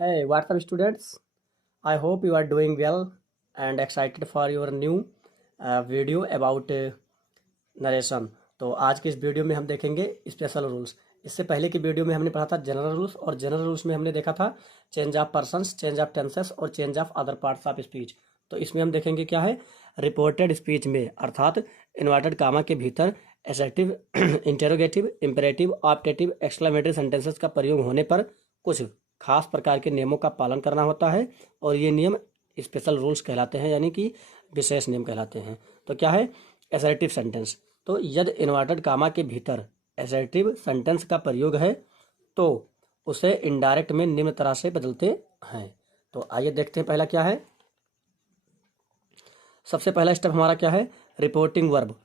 Hey, what's up, students? I hope you are doing well and excited for your new video about narration. तो आज के इस video में हम देखेंगे स्पेशल रूल्स। इससे पहले की वीडियो में हमने पढ़ा था जनरल रूल्स, और जनरल रूल्स में हमने देखा था change of persons, change of tenses और change of other parts of speech. तो इसमें हम देखेंगे क्या है रिपोर्टेड स्पीच में, अर्थात इन्वर्टेड कामा के भीतर assertive, interrogative, imperative, optative, exclamatory sentences का प्रयोग होने पर कुछ खास प्रकार के नियमों का पालन करना होता है, और ये नियम स्पेशल रूल्स कहलाते हैं, यानी कि विशेष नियम कहलाते हैं। तो क्या है एसर्टिव सेंटेंस? तो यदि इन्वर्टेड कामा के भीतर एसर्टिव सेंटेंस का प्रयोग है तो उसे इनडायरेक्ट में निम्न तरह से बदलते हैं। तो आइए देखते हैं पहला क्या है। सबसे पहला स्टेप हमारा क्या है, रिपोर्टिंग वर्ब।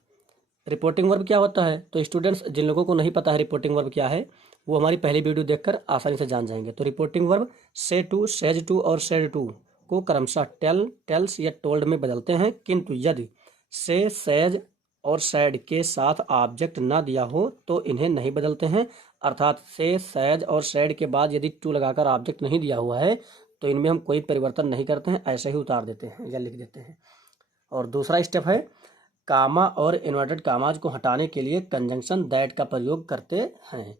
रिपोर्टिंग वर्ब क्या होता है? तो स्टूडेंट्स, जिन लोगों को नहीं पता है रिपोर्टिंग वर्ब क्या है, वो हमारी पहली वीडियो देखकर आसानी से जान जाएंगे। तो रिपोर्टिंग वर्ब से टू, सेज टू और सेड टू को क्रमशः टेल, टेल्स या टोल्ड में बदलते हैं, किंतु यदि से, सेज और सैड के साथ ऑब्जेक्ट ना दिया हो तो इन्हें नहीं बदलते हैं। अर्थात से, सैज और सैड के बाद यदि टू लगाकर ऑब्जेक्ट नहीं दिया हुआ है तो इनमें हम कोई परिवर्तन नहीं करते हैं, ऐसे ही उतार देते हैं या लिख देते हैं। और दूसरा स्टेप है कामा और इन्वर्टेड कामाज को हटाने के लिए कंजंक्शन दैट का प्रयोग करते हैं।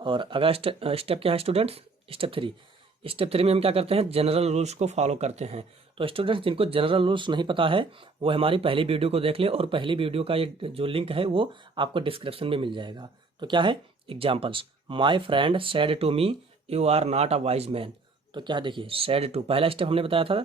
और अगला स्टेप क्या है students? Step three. Step three में हम क्या करते हैं, जनरल रूल्स को फॉलो करते हैं। तो स्टूडेंट्स, जिनको जनरल रूल्स नहीं पता है वो हमारी पहली वीडियो को देख ले, और पहली वीडियो का ये जो लिंक है वो आपको डिस्क्रिप्शन में मिल जाएगा। तो क्या है examples, my friend said to me you are not a wise man. तो क्या है देखिए, सेड टू पहला स्टेप हमने बताया था,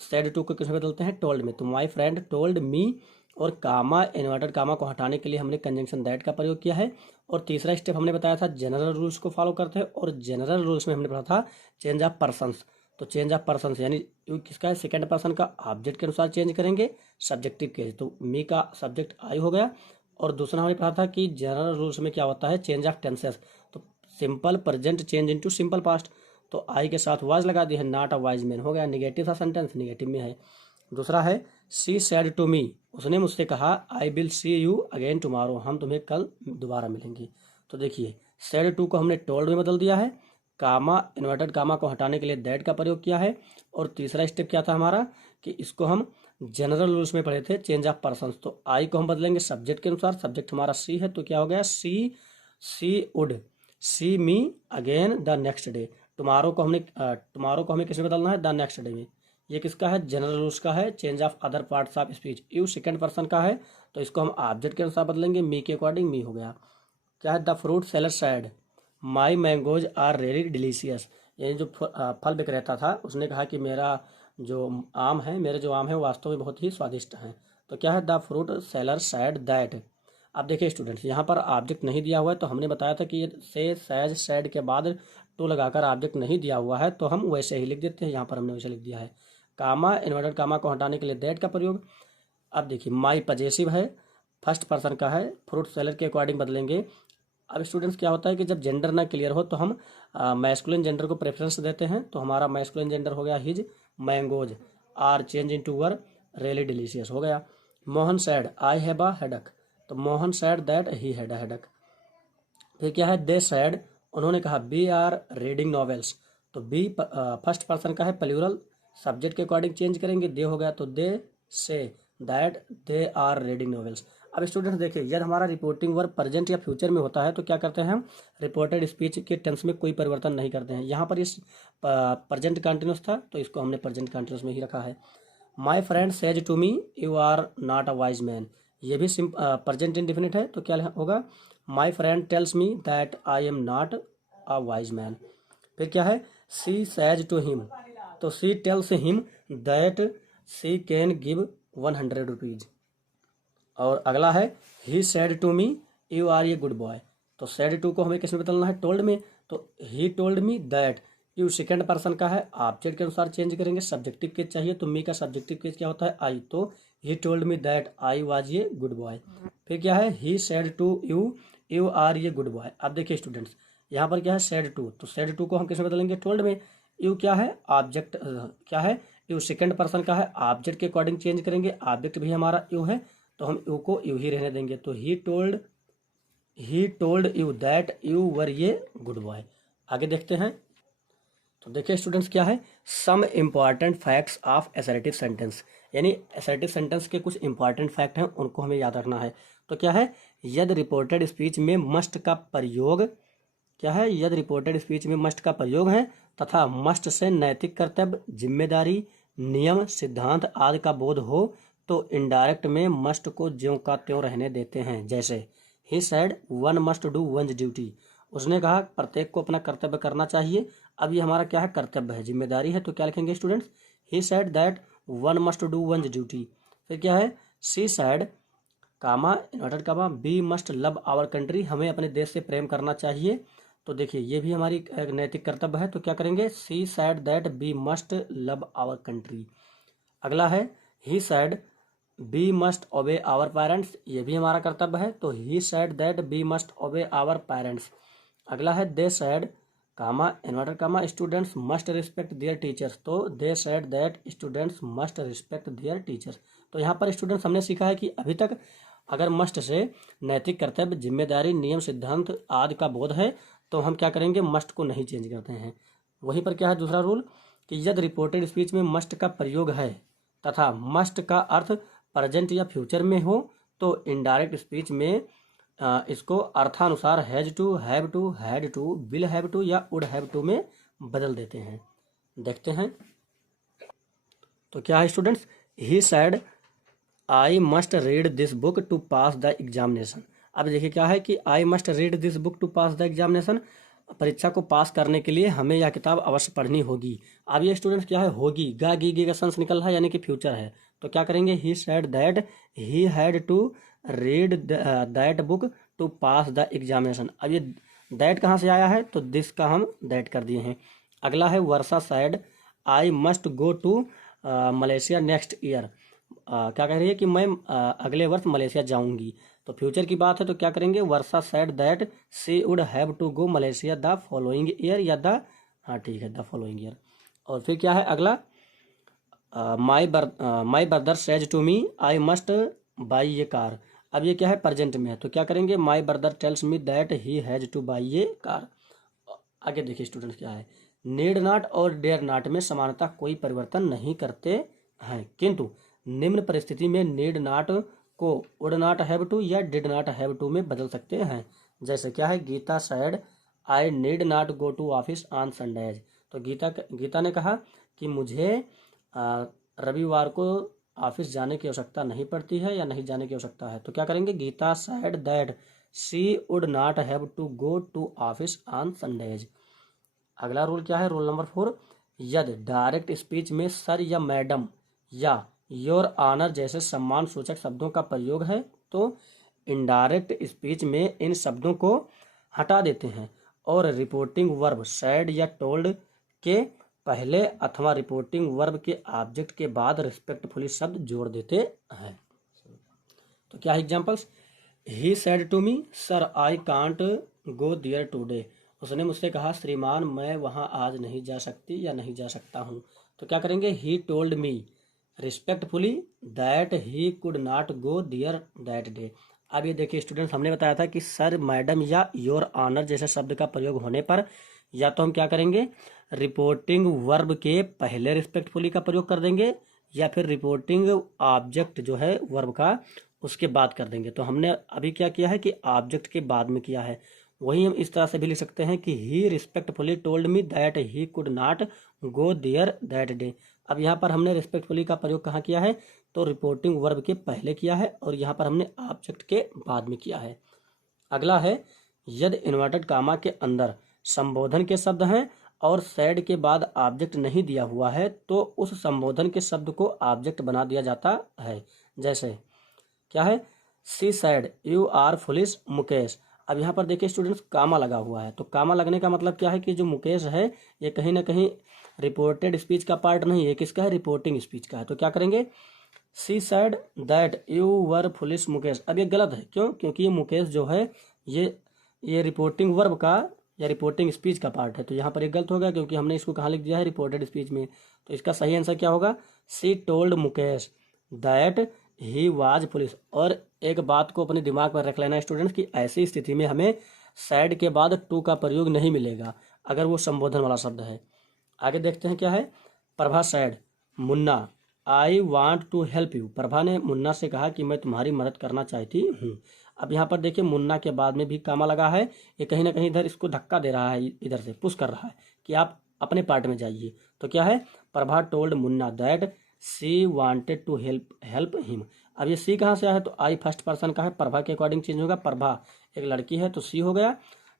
सेड टू को किसमें बदलते हैं, टोल्ड में। तो माई फ्रेंड टोल्ड मी, और कामा इन्वर्टेड कामा को हटाने के लिए हमने कंजंक्शन दैट का प्रयोग किया है। और तीसरा स्टेप हमने बताया था जनरल रूल्स को फॉलो करते हैं, और जनरल रूल्स में हमने पढ़ा था चेंज ऑफ पर्सन्स। तो चेंज ऑफ पर्सन्स यानी किसका है, सेकंड पर्सन का ऑब्जेक्ट के अनुसार चेंज करेंगे, सब्जेक्टिव केस। तो मी का सब्जेक्ट आई हो गया। और दूसरा हमने पढ़ा था कि जनरल रूल्स में क्या होता है, चेंज ऑफ टेंसेस। तो simple present change into simple past. तो आई के साथ वाज लगा दी है, नॉट अ वाइज मैन हो गया, निगेटिव था सेंटेंस, निगेटिव में है। दूसरा है सी सेड टू मी, उसने मुझसे कहा I will see you again tomorrow, हम तुम्हें कल दोबारा मिलेंगे। तो देखिए सेड टू को हमने टोल्ड में बदल दिया है, कामा इन्वर्टेड कामा को हटाने के लिए दैट का प्रयोग किया है। और तीसरा स्टेप क्या था हमारा कि इसको हम जनरल रूल्स में पढ़े थे चेंज ऑफ पर्सन। तो आई को हम बदलेंगे सब्जेक्ट के अनुसार, सब्जेक्ट हमारा सी है तो क्या हो गया she would see me again the next day. Tomorrow को हमें किसमें बदलना है, द नेक्स्ट डे में। ये किसका है, जनरल रूल्स का है, change of other parts of speech. You second person का है तो इसको हम ऑब्जेक्ट के अनुसार बदलेंगे, मी के अकॉर्डिंग मी हो गया। क्या है, the fruit seller said my mangoes are really delicious. यानी जो फल विक्रेता था उसने कहा कि मेरे जो आम है वो वास्तव में बहुत ही स्वादिष्ट हैं। तो क्या है, the fruit seller sad that. अब देखिए स्टूडेंट्स, यहाँ पर ऑब्जेक्ट नहीं दिया हुआ है, तो हमने बताया था कि ये से, सैज, सैड के बाद टू लगाकर ऑब्जेक्ट नहीं दिया हुआ है तो हम वैसे ही लिख देते हैं। यहाँ पर हमने वैसे लिख दिया है। कामा इन्वर्टेड कामा को हटाने के लिए दैट का प्रयोग। अब देखिए माई पजेसिव है, फर्स्ट पर्सन का है, फ्रूट सेलर के अकॉर्डिंग बदलेंगे। अब स्टूडेंट्स क्या होता है कि जब जेंडर ना क्लियर हो तो हम मैस्कुलिन जेंडर को प्रेफरेंस देते हैं। तो हमारा मैस्कुलिन जेंडर हो गया his mangoes are change in to were really delicious हो गया। Mohan said I have a headache. तो Mohan said that he had a headache. फिर क्या है, दे सैड, उन्होंने कहा बी आर रीडिंग नॉवेल्स। तो बी फर्स्ट पर्सन का है, प्लूरल, सब्जेक्ट के अकॉर्डिंग चेंज करेंगे, दे हो गया तो they say that they are reading novels. अब स्टूडेंट्स देखिए, यदि हमारा रिपोर्टिंग वर्ब प्रेजेंट या फ्यूचर में होता है तो क्या करते हैं हम, रिपोर्टेड स्पीच के टेंस में कोई परिवर्तन नहीं करते हैं। यहाँ पर इस प्रेजेंट कंटिन्यूस था तो इसको हमने प्रेजेंट कंटिन्यूस में ही रखा है। My friend says to me you are not a wise man, ये भी प्रेजेंट इंडिफिनिट है तो क्या होगा, my friend tells me that I am not a wise man. फिर क्या है, सी सेज टू हिम, तो she tells him that she can give 100 rupees. और अगला है he said to me you are a good boy. तो said to को हमें किस में बदलना है, टोल्ड में। तो he told me that, you second person का है, ऑब्जेक्ट के अनुसार चेंज करेंगे, सब्जेक्टिव केस चाहिए तो मी का सब्जेक्टिव केस क्या होता है, आई। तो he told me that I was a good boy. फिर क्या है, he said to you you are a good boy. अब देखिए स्टूडेंट्स, यहाँ पर क्या है सेड टू, तो सेड टू को हम किस में बदलेंगे, टोल्ड में। यू क्या है, ऑब्जेक्ट क्या है, यू सेकंड पर्सन का है, ऑब्जेक्ट के अकॉर्डिंग चेंज करेंगे, ऑब्जेक्ट भी हमारा यू है तो हम यू को यू ही रहने देंगे। तो he told you that you were ये गुड बॉय। आगे देखते हैं। तो देखिए स्टूडेंट्स क्या है, some important facts of assertive sentence, यानी असर्टिव सेंटेंस के कुछ इंपॉर्टेंट फैक्ट हैं, उनको हमें याद रखना है। तो क्या है, यदि रिपोर्टेड स्पीच में मस्ट का प्रयोग, क्या है, यदि रिपोर्टेड स्पीच में मस्ट का प्रयोग है तथा मस्ट से नैतिक कर्तव्य, जिम्मेदारी, नियम, सिद्धांत आदि का बोध हो तो इनडायरेक्ट में मस्ट को ज्यों का त्यों रहने देते हैं। जैसे he said one must do one's duty, उसने कहा प्रत्येक को अपना कर्तव्य करना चाहिए। अब ये हमारा क्या है, कर्तव्य है, जिम्मेदारी है, तो क्या लिखेंगे students, he said that one must do one's duty. फिर क्या है, she said comma inverted comma we must love our country, हमें अपने देश से प्रेम करना चाहिए। तो देखिए ये भी हमारी एक नैतिक कर्तव्य है, तो क्या करेंगे, she said that we must love our country. अगला है he said we must obey our parents, ये भी हमारा कर्तव्य है, तो he said that we must obey our parents. अगला है they said comma inverted comma students must respect their teachers, तो they said that students must respect their teachers. तो यहाँ पर स्टूडेंट्स हमने सीखा है कि अभी तक अगर मस्ट से नैतिक कर्तव्य, जिम्मेदारी, नियम, सिद्धांत आदि का बोध है तो हम क्या करेंगे, मस्ट को नहीं चेंज करते हैं। वहीं पर क्या है दूसरा रूल, कि यदि रिपोर्टेड स्पीच में मस्ट का प्रयोग है तथा मस्ट का अर्थ प्रेजेंट या फ्यूचर में हो तो इनडायरेक्ट स्पीच में इसको अर्थानुसार has to, have to, had to, will have to या वुड हैव टू में बदल देते हैं। देखते हैं। तो क्या है students, he said I must read this book to pass the examination. अब देखिए क्या है कि I must read this book to pass the examination, परीक्षा को पास करने के लिए हमें यह किताब अवश्य पढ़नी होगी। अब ये स्टूडेंट्स क्या है, होगी, गा गी गी का सेंस निकल रहा है, यानी कि फ्यूचर है, तो क्या करेंगे, he said that he had to read that book to pass the examination. अब ये दैट कहाँ से आया है, तो दिस का हम दैट कर दिए हैं। अगला है Varsha said I must go to Malaysia next year, क्या कह रही है कि मैं अगले वर्ष मलेशिया जाऊंगी, तो फ्यूचर की बात है, तो क्या करेंगे, Varsha said that she would have to go Malaysia the following year या द, हाँ ठीक है, द फॉलोइंग ईयर। और फिर क्या है अगला, my brother says to me I must buy ये कार। अब ये क्या है, प्रेजेंट में है, तो क्या करेंगे, my brother tales me that he has two by ये कार। आगे देखिए स्टूडेंट्स क्या है, नीड नॉट और डेयर नॉट में समानता कोई परिवर्तन नहीं करते हैं, किंतु निम्न परिस्थिति में नीड नॉट को वुड नॉट हैव टू या डिड नॉट हैव टू में बदल सकते हैं। जैसे क्या है, Geeta said I need not go to office on Sundays, तो गीता ने कहा कि मुझे रविवार को ऑफिस जाने की आवश्यकता नहीं पड़ती है या नहीं जाने की आवश्यकता है, तो क्या करेंगे, Geeta said that she would not have to go to office on Sundays. अगला रूल क्या है, रूल नंबर 4, यदि डायरेक्ट स्पीच में सर या मैडम या योर ऑनर जैसे सम्मान सूचक शब्दों का प्रयोग है तो इनडायरेक्ट स्पीच में इन शब्दों को हटा देते हैं और रिपोर्टिंग वर्ब सेड या टोल्ड के पहले अथवा रिपोर्टिंग वर्ब के ऑब्जेक्ट के बाद रिस्पेक्टफुली शब्द जोड़ देते हैं। तो क्या है examples, he said to me sir I can't go there today, उसने मुझसे कहा श्रीमान मैं वहाँ आज नहीं जा सकती या नहीं जा सकता हूँ, तो क्या करेंगे, he told me respectfully that he could not go there that day. अब ये देखिए स्टूडेंट्स, हमने बताया था कि सर, मैडम या योर ऑनर जैसे शब्द का प्रयोग होने पर या तो हम क्या करेंगे, रिपोर्टिंग वर्ब के पहले रिस्पेक्टफुली का प्रयोग कर देंगे या फिर रिपोर्टिंग ऑब्जेक्ट जो है वर्ब का उसके बाद कर देंगे। तो हमने अभी क्या किया है कि ऑब्जेक्ट के बाद में किया है, वही हम इस तरह से भी लिख सकते हैं कि he respectfully told me that he could not go there that day. अब यहाँ पर हमने रिस्पेक्टफुली का प्रयोग कहाँ किया है, तो रिपोर्टिंग वर्ब के पहले किया है और यहाँ पर हमने ऑब्जेक्ट के बाद में किया है। अगला है, यदि इन्वर्टेड कामा के अंदर संबोधन के शब्द हैं और सेड के बाद ऑब्जेक्ट नहीं दिया हुआ है तो उस संबोधन के शब्द को ऑब्जेक्ट बना दिया जाता है। जैसे क्या है, she said you are foolish Mukesh. अब यहाँ पर देखिए स्टूडेंट्स, कामा लगा हुआ है, तो कामा लगने का मतलब क्या है कि जो मुकेश है ये कहीं ना कहीं रिपोर्टेड स्पीच का पार्ट नहीं है, किसका है, रिपोर्टिंग स्पीच का है। तो क्या करेंगे, she said that you were foolish Mukesh. अब ये गलत है, क्यों, क्योंकि ये मुकेश जो है ये रिपोर्टिंग वर्ब का या रिपोर्टिंग स्पीच का पार्ट है, तो यहाँ पर एक गलत होगा क्योंकि हमने इसको कहाँ लिख दिया है, रिपोर्टेड स्पीच में। तो इसका सही आंसर क्या होगा, सी told Mukesh that he was police. और एक बात को अपने दिमाग में रख लेना स्टूडेंट्स कि ऐसी स्थिति में हमें सैड के बाद टू का प्रयोग नहीं मिलेगा। अगर वो संबोधन वाला शब्द है। आगे देखते हैं क्या है। Prabha said Munna I want to help you. Prabha ने मुन्ना से कहा कि मैं तुम्हारी मदद करना चाहती हूँ। अब यहाँ पर देखिए मुन्ना के बाद में भी कामा लगा है, ये कहीं ना कहीं इधर इसको धक्का दे रहा है, इधर से पुश कर रहा है कि आप अपने पार्ट में जाइए। तो क्या है, Prabha told Munna that she wanted to help him. अब ये सी कहाँ से आया है, तो आई फर्स्ट पर्सन का है, प्रभा के अकॉर्डिंग चेंज होगा। प्रभा एक लड़की है तो सी हो गया।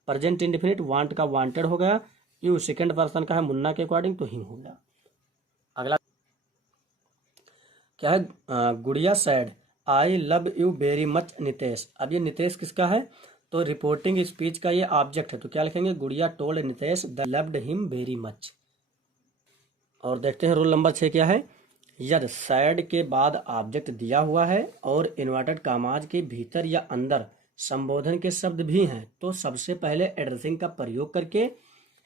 प्रेजेंट इंडेफिनिट वांट का वांटेड हो गया। यू सेकंड पर्सन का है, मुन्ना के अकॉर्डिंग तो हिम हो गया। अगला क्या है, गुड़िया sad I love you very much Nitesh. अब ये नितेश किसका है, तो रिपोर्टिंग स्पीच का ये ऑब्जेक्ट है, तो क्या लिखेंगे, गुड़िया told Nitesh the loved him very much. और देखते हैं रूल नंबर 6 क्या है। यदि सैड के बाद ऑब्जेक्ट दिया हुआ है और इन्वर्टेड कामाज के भीतर या अंदर संबोधन के शब्द भी हैं, तो सबसे पहले एड्रेसिंग का प्रयोग करके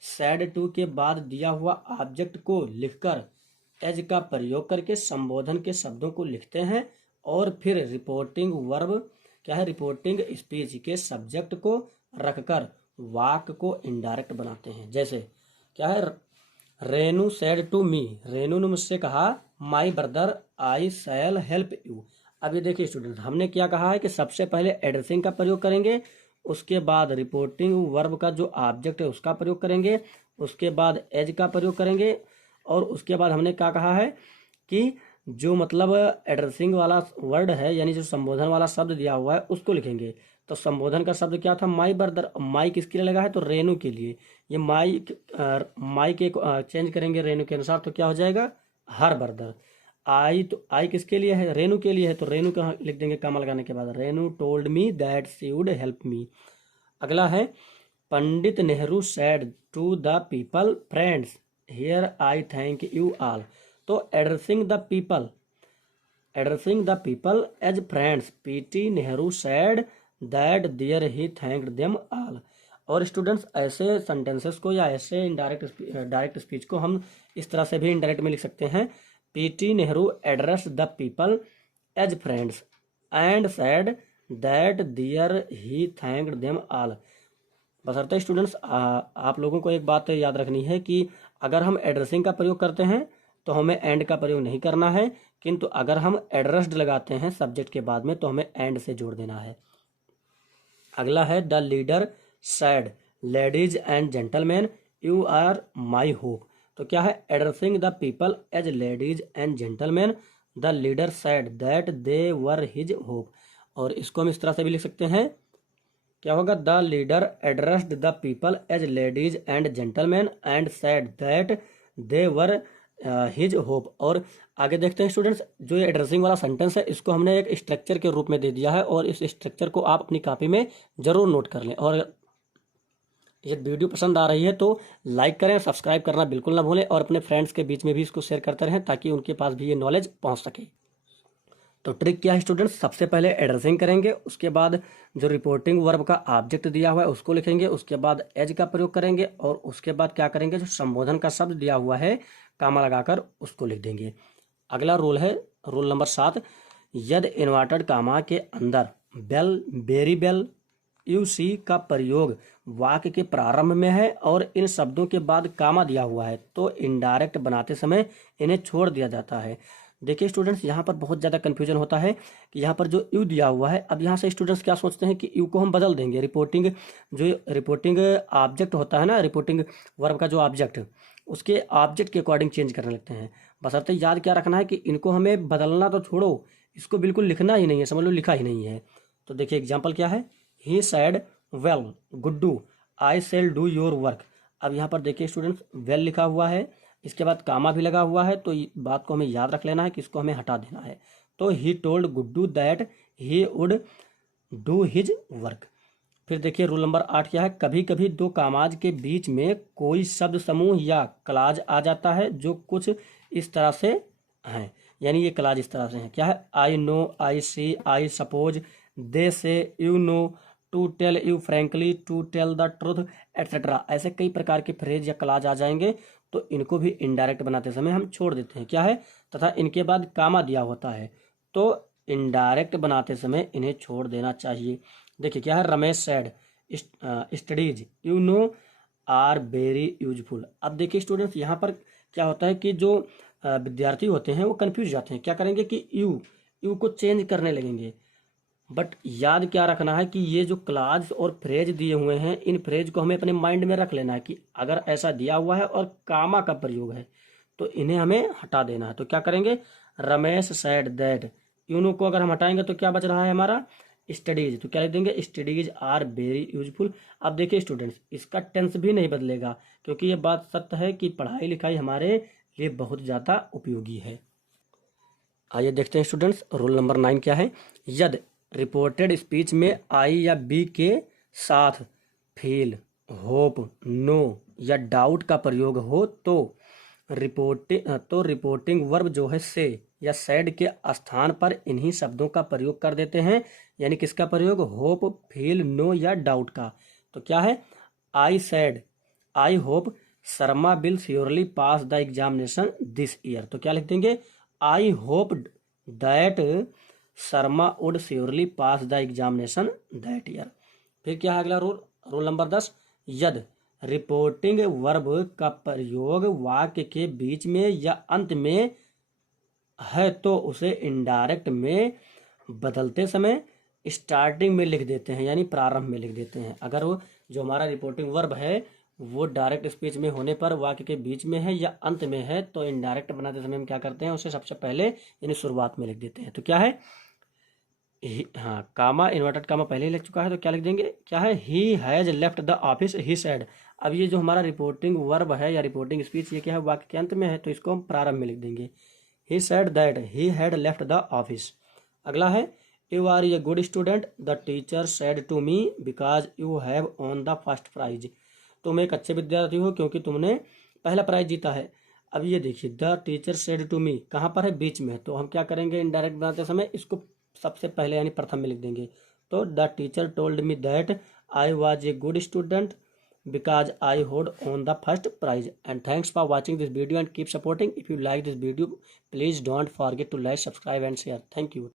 सैड टू के बाद दिया हुआ ऑब्जेक्ट को लिखकर एज का प्रयोग करके संबोधन के शब्दों को लिखते हैं और फिर रिपोर्टिंग वर्ब क्या है, रिपोर्टिंग स्पीच के सब्जेक्ट को रखकर वाक्य को इनडायरेक्ट बनाते हैं। जैसे क्या है, Renu said to me, Renu ने मुझसे कहा my brother I shall help you. अब ये देखिए स्टूडेंट, हमने क्या कहा है कि सबसे पहले एड्रेसिंग का प्रयोग करेंगे, उसके बाद रिपोर्टिंग वर्ब का जो ऑब्जेक्ट है उसका प्रयोग करेंगे, उसके बाद एज का प्रयोग करेंगे, और उसके बाद हमने क्या कहा है कि जो मतलब एड्रेसिंग वाला वर्ड है यानी जो संबोधन वाला शब्द दिया हुआ है उसको लिखेंगे। तो संबोधन का शब्द क्या था, माई ब्रदर। माई किसके लिए लगा है, तो रेनू के लिए। ये माई के चेंज करेंगे रेनू के अनुसार, तो क्या हो जाएगा, हर ब्रदर। आई, तो आई किसके लिए है, रेनू के लिए है, तो रेनू का लिख देंगे कामा लगाने के बाद। Renu told me that she would help me. अगला है, Pandit Nehru said to the people friends here I thank you all. तो addressing the people as friends PT Nehru said that there he thanked them all. और स्टूडेंट्स ऐसे sentences को या ऐसे direct speech को हम इस तरह से भी इनडायरेक्ट में लिख सकते हैं। P T Nehru address the people as friends and said that there he thanked them all. बशर्ते स्टूडेंट्स आप लोगों को एक बात याद रखनी है कि अगर हम एड्रेसिंग का प्रयोग करते हैं तो हमें एंड का प्रयोग नहीं करना है, किंतु अगर हम एड्रेस्ड लगाते हैं सब्जेक्ट के बाद में तो हमें एंड से जोड़ देना है। अगला है, the leader said ladies and gentleman you are my hope. तो क्या है, addressing the people as ladies and gentleman the leader said that they were his hope. और इसको हम इस तरह से भी लिख सकते हैं, क्या होगा, the leader addressed the people as ladies and gentleman and said that they were his hope. और आगे देखते हैं स्टूडेंट्स, जो ये एड्रेसिंग वाला सेंटेंस है इसको हमने एक स्ट्रक्चर के रूप में दे दिया है और इस स्ट्रक्चर को आप अपनी कॉपी में जरूर नोट कर लें। और ये वीडियो पसंद आ रही है तो लाइक करें, सब्सक्राइब करना बिल्कुल ना भूलें और अपने फ्रेंड्स के बीच में भी इसको शेयर करते रहें ताकि उनके पास भी ये नॉलेज पहुंच सके। तो ट्रिक क्या है स्टूडेंट्स, सबसे पहले एड्रेसिंग करेंगे, उसके बाद जो रिपोर्टिंग वर्ब का ऑब्जेक्ट दिया हुआ है उसको लिखेंगे, उसके बाद एज का प्रयोग करेंगे और उसके बाद क्या करेंगे, जो संबोधन का शब्द दिया हुआ है कामा लगाकर उसको लिख देंगे। अगला रूल है रूल नंबर 7, यदि इन्वर्टेड कामा के अंदर bell berry bell you see का प्रयोग वाक्य के प्रारंभ में है और इन शब्दों के बाद कामा दिया हुआ है तो इनडायरेक्ट बनाते समय इन्हें छोड़ दिया जाता है। देखिए स्टूडेंट्स, यहाँ पर बहुत ज़्यादा कन्फ्यूजन होता है कि यहाँ पर जो यू दिया हुआ है, अब यहाँ से स्टूडेंट्स क्या सोचते हैं कि यू को हम बदल देंगे। रिपोर्टिंग ऑब्जेक्ट होता है ना, रिपोर्टिंग वर्ब का जो ऑब्जेक्ट, उसके ऑब्जेक्ट के अकॉर्डिंग चेंज करने लगते हैं। बशर्ते याद क्या रखना है कि इनको हमें बदलना तो छोड़ो, इसको बिल्कुल लिखना ही नहीं है, समझ लो लिखा ही नहीं है। तो देखिए एग्जाम्पल क्या है, he said well Guddu I shall do your work. अब यहाँ पर देखिए स्टूडेंट्स, वेल लिखा हुआ है, इसके बाद कामा भी लगा हुआ है, तो बात को हमें याद रख लेना है कि इसको हमें हटा देना है। तो he told Guddu that he would do his work. फिर देखिए रूल नंबर 8 क्या है, कभी कभी दो कामाज के बीच में कोई शब्द समूह या क्लाज आ जाता है जो कुछ इस तरह से हैं, यानी ये क्लाज इस तरह से हैं। क्या है, I know, I C, I suppose, they say, you know, to tell you frankly, to tell the truth etcetera. ऐसे कई प्रकार के फ्रेज या क्लाज आ जाएंगे तो इनको भी इनडायरेक्ट बनाते समय हम छोड़ देते हैं। क्या है, तथा इनके बाद कामा दिया होता है तो इनडायरेक्ट बनाते समय इन्हें छोड़ देना चाहिए। देखिए क्या है, Ramesh said studies you know are very useful. अब देखिए स्टूडेंट्स, यहाँ पर क्या होता है कि जो विद्यार्थी होते हैं वो कंफ्यूज जाते हैं, क्या करेंगे कि यू को चेंज करने लगेंगे। बट याद क्या रखना है कि ये जो क्लाज और फ्रेज दिए हुए हैं, इन फ्रेज को हमें अपने माइंड में रख लेना है कि अगर ऐसा दिया हुआ है और कामा का प्रयोग है तो इन्हें हमें हटा देना है। तो क्या करेंगे, रमेश सेड दैट, यूनो को अगर हम हटाएंगे तो क्या बच रहा है हमारा, स्टडीज। तो क्या लिख देंगे, स्टडीज आर वेरी यूजफुल। अब देखिए स्टूडेंट्स, इसका टेंस भी नहीं बदलेगा क्योंकि ये बात सत्य है कि पढ़ाई लिखाई हमारे लिए बहुत ज़्यादा उपयोगी है। आइए देखते हैं स्टूडेंट्स, रूल नंबर 9 क्या है। यदि रिपोर्टेड स्पीच में आई या बी के साथ फील, होप, नो या डाउट का प्रयोग हो तो रिपोर्टिंग वर्ब जो है से या सैड के स्थान पर इन्हीं शब्दों का प्रयोग कर देते हैं। यानी किसका प्रयोग, होप, फील, नो या डाउट का। तो क्या है, आई sad, I hope Sharma will surely pass the examination this year. तो क्या लिख देंगे, I hope that Sharma would surely pass the examination that year. फिर क्या है अगला रूल, रूल नंबर 10। यदि रिपोर्टिंग वर्ब का प्रयोग वाक्य के बीच में या अंत में है तो उसे इनडायरेक्ट में बदलते समय स्टार्टिंग में लिख देते हैं, यानी प्रारंभ में लिख देते हैं। अगर वो जो हमारा रिपोर्टिंग वर्ब है वो डायरेक्ट स्पीच में होने पर वाक्य के बीच में है या अंत में है तो इनडायरेक्ट बनाते समय हम क्या करते हैं, उसे सबसे पहले यानी शुरुआत में लिख देते हैं। तो क्या है, हाँ, कामा इन्वर्टेड कामा पहले ही लिख चुका है तो क्या लिख देंगे, क्या है, he has left the office he said. अब ये जो हमारा रिपोर्टिंग वर्ब है या रिपोर्टिंग स्पीच ये क्या है, वाक्य के अंत में है तो इसको हम प्रारंभ में लिख देंगे, he said that he had left the office. अगला है, you are a good student the teacher said to me because you have won the first prize. तुम एक अच्छे विद्यार्थी हो क्योंकि तुमने पहला प्राइज जीता है। अब ये देखिए, the teacher said to me कहाँ पर है, बीच में, तो हम क्या करेंगे, इनडायरेक्ट बनाते समय इसको सबसे पहले यानी प्रथम में लिख देंगे। तो the teacher told me that I was a good student because I had won the first prize. And thanks for watching this video and keep supporting. If you like this video please don't forget to like, subscribe and share. Thank you.